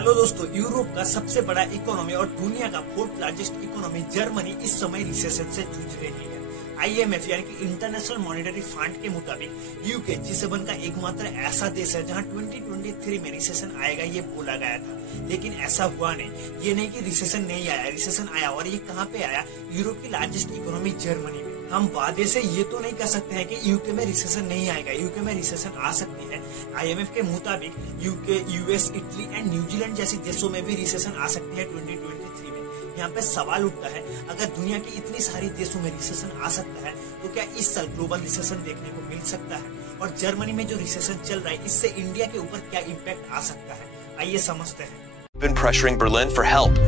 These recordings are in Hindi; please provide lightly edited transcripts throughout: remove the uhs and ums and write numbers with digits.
हेलो दोस्तों, यूरोप का सबसे बड़ा इकोनॉमी और दुनिया का फोर्थ लार्जेस्ट इकोनॉमी जर्मनी इस समय रिसेशन से जूझ रही है। आईएमएफ यानी कि इंटरनेशनल मॉनेटरी फंड के मुताबिक यूके G7 का एकमात्र ऐसा देश है जहां 2023 में रिसेशन आएगा ये बोला गया था, लेकिन ऐसा हुआ नहीं। ये नहीं कि रिसेशन नहीं आया, रिसेशन आया। और ये कहाँ पे आया? यूरोप की लार्जेस्ट इकोनॉमी जर्मनी में। हम वादे से ये तो नहीं कह सकते हैं कि यूके में रिसेशन नहीं आएगा, यूके में रिसेशन आ सकती है। आईएमएफ के मुताबिक UK, US, Italy and New Zealand जैसे देशों में भी रिसेशन आ सकती है 2023 में। यहाँ पे सवाल उठता है, अगर दुनिया की इतनी सारी देशों में रिसेशन आ सकता है तो क्या इस साल ग्लोबल रिसेशन देखने को मिल सकता है? और जर्मनी में जो रिसेशन चल रहा है इससे इंडिया के ऊपर क्या इम्पैक्ट आ सकता है, आइए समझते हैं। Been pressuring Berlin for help.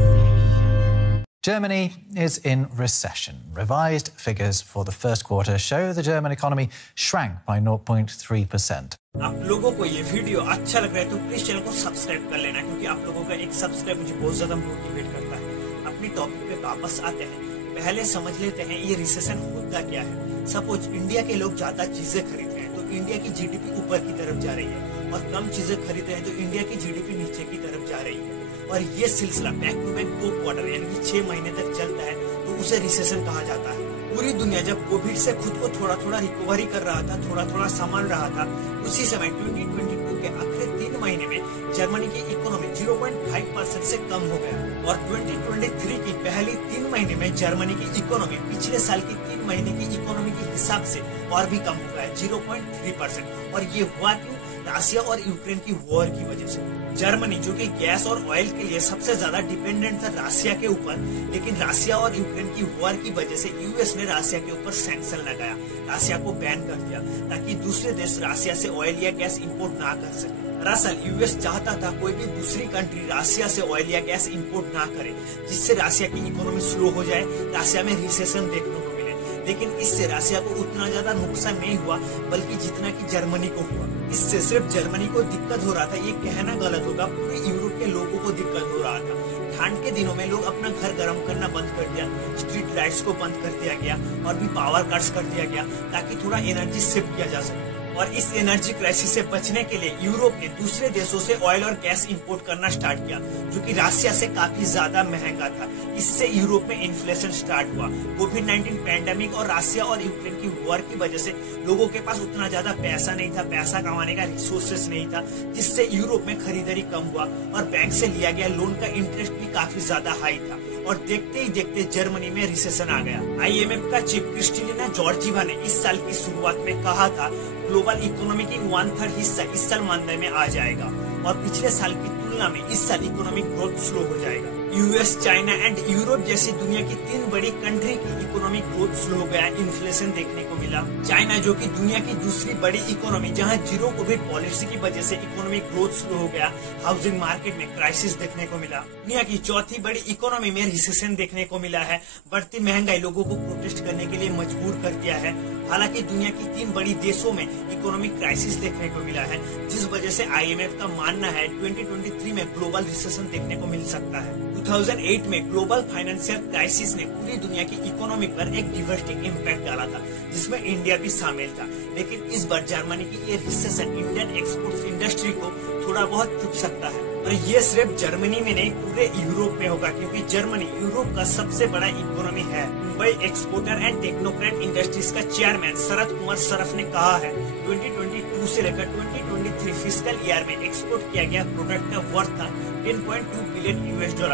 Germany is in recession. Revised figures for the first quarter show the German economy shrank by 0.3%. आप लोगों को ये वीडियो अच्छा लग रहा है तो प्लीज चैनल को सब्सक्राइब कर लेना, क्योंकि आप लोगों का एक सब्सक्राइब मुझे बहुत ज्यादा मोटिवेट करता है। अपनी टॉपिक पे वापस आते हैं। पहले समझ लेते हैं ये रिसेशन होता क्या है। सपोज इंडिया के लोग ज्यादा चीजें खरीद रहे हैं तो इंडिया की जीडीपी ऊपर की तरफ जा रही है, और कम चीजें खरीद रहे हैं तो इंडिया की जीडीपी नीचे की तरफ जा रही है। और ये सिलसिला बैक टू बैक 2 क्वार्टर यानी कि 6 महीने तक चलता है तो उसे रिसेशन कहा जाता है। पूरी दुनिया जब कोविड से खुद को थोड़ा थोड़ा रिकवरी कर रहा था, थोड़ा थोड़ा संभाल रहा था, उसी समय 2022 के आखिरी 3 महीने में जर्मनी की इकोनॉमी 0.5% से कम हो गया। और 2023 की पहली 3 महीने में जर्मनी की इकोनॉमी पिछले साल की 3 महीने की इकोनॉमी के हिसाब से और भी कम हो गया, 0.3%। और ये हुआ क्यों? रशिया और यूक्रेन की वॉर की वजह से। जर्मनी जो कि गैस और ऑयल के लिए सबसे ज्यादा डिपेंडेंट था रशिया के ऊपर, लेकिन रशिया और यूक्रेन की वॉर की वजह से यूएस ने रशिया के ऊपर सैंक्शन लगाया, रशिया को बैन कर दिया ताकि दूसरे देश रशिया से ऑयल या गैस इंपोर्ट ना कर सके। दरअसल यूएस चाहता था कोई भी दूसरी कंट्री रशिया से ऑयल या गैस इंपोर्ट ना करे, जिससे रशिया की इकोनॉमी स्लो हो जाए, रशिया में रिसेशन देखने को मिले। लेकिन इससे रशिया को उतना ज्यादा नुकसान नहीं हुआ, बल्कि जितना कि जर्मनी को हुआ। इससे सिर्फ जर्मनी को दिक्कत हो रहा था, ये कहना गलत होगा, पूरे यूरोप के लोगों को दिक्कत हो रहा था। ठंड के दिनों में लोग अपना घर गर्म करना बंद कर दिया, स्ट्रीट लाइट्स को बंद कर दिया गया और भी पावर कट्स कर दिया गया ताकि थोड़ा एनर्जी सेव किया जा सके। और इस एनर्जी क्राइसिस से बचने के लिए यूरोप ने दूसरे देशों से ऑयल और गैस इंपोर्ट करना स्टार्ट किया, जो कि रशिया से काफी ज्यादा महंगा था। इससे यूरोप में इन्फ्लेशन स्टार्ट हुआ। कोविड-19 पैंडेमिक और रशिया और यूक्रेन की वॉर की वजह से लोगों के पास उतना ज्यादा पैसा नहीं था, पैसा कमाने का रिसोर्सेस नहीं था, जिससे यूरोप में खरीदारी कम हुआ और बैंक से लिया गया लोन का इंटरेस्ट भी काफी ज्यादा हाई था। और देखते ही देखते जर्मनी में रिसेशन आ गया। आईएमएफ का चीफ क्रिस्टलिना जॉर्जीवा ने इस साल की शुरुआत में कहा था ग्लोबल इकोनॉमी की 1/3 हिस्सा इस साल मंदी में आ जाएगा और पिछले साल की तुलना में इस साल इकोनॉमिक ग्रोथ स्लो हो जाएगा। यूएस, चाइना एंड यूरोप जैसी दुनिया की 3 बड़ी कंट्री की इकोनॉमिक ग्रोथ स्लो हो गया, इन्फ्लेशन देखने को मिला। चाइना जो कि दुनिया की दूसरी बड़ी इकोनॉमी, जहां जीरो कोविड पॉलिसी की वजह से इकोनॉमिक ग्रोथ स्लो हो गया, हाउसिंग मार्केट में क्राइसिस देखने को मिला। दुनिया की चौथी बड़ी इकोनॉमी में रिसेशन देखने को मिला है। बढ़ती महंगाई लोगों को प्रोटेस्ट करने के लिए मजबूर कर दिया है। हालांकि दुनिया की 3 बड़ी देशों में इकोनॉमिक क्राइसिस देखने को मिला है, जिस वजह से आईएमएफ का मानना है 2023 में ग्लोबल रिसेशन देखने को मिल सकता है। 2008 में ग्लोबल फाइनेंशियल क्राइसिस ने पूरी दुनिया की इकोनॉमी पर एक डिवास्टिंग इम्पैक्ट डाला था, जिसमें इंडिया भी शामिल था। लेकिन इस बार जर्मनी की ये रिसेशन इंडियन एक्सपोर्ट इंडस्ट्री को थोड़ा बहुत चुप सकता है। और ये सिर्फ जर्मनी में नहीं, पूरे यूरोप में होगा, क्योंकि जर्मनी यूरोप का सबसे बड़ा इकोनॉमी है। Mumbai exporter and technocrat industries का चेयरमैन शरद कुमार सरफ ने कहा है 2022 से लेकर 2023 फिस्कल ईयर में एक्सपोर्ट किया गया प्रोडक्ट का वर्थ था $10.2 बिलियन,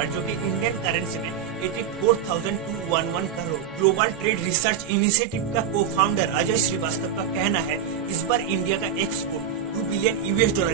जो कि इंडियन करेंसी में 84,211 crore. Global trade research initiative का को फाउंडर अजय श्रीवास्तव का कहना है इस बार इंडिया का एक्सपोर्ट $2 बिलियन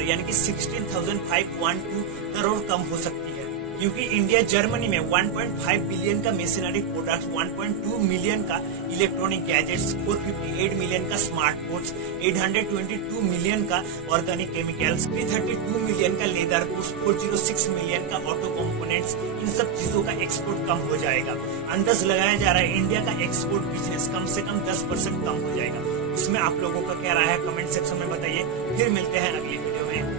यानी कि 16,512 करोड़ कम हो सकती है, क्योंकि इंडिया जर्मनी में 1.5 बिलियन का मशीनरी प्रोडक्ट, 1.2 मिलियन का इलेक्ट्रॉनिक गैजेट्स, 458 मिलियन का स्मार्टफोन्स, 822 मिलियन का ऑर्गेनिक केमिकल्स, 332 मिलियन का लेदर गुड्स, 406 मिलियन का ऑटो कंपोनेंट्स, इन सब चीजों का एक्सपोर्ट कम हो जाएगा। अंदाज लगाया जा रहा है इंडिया का एक्सपोर्ट बिजनेस कम से कम 10% कम हो जाएगा। इसमें आप लोगों का क्या राय है, कमेंट सेक्शन में बताइए। फिर मिलते हैं अगली वीडियो में।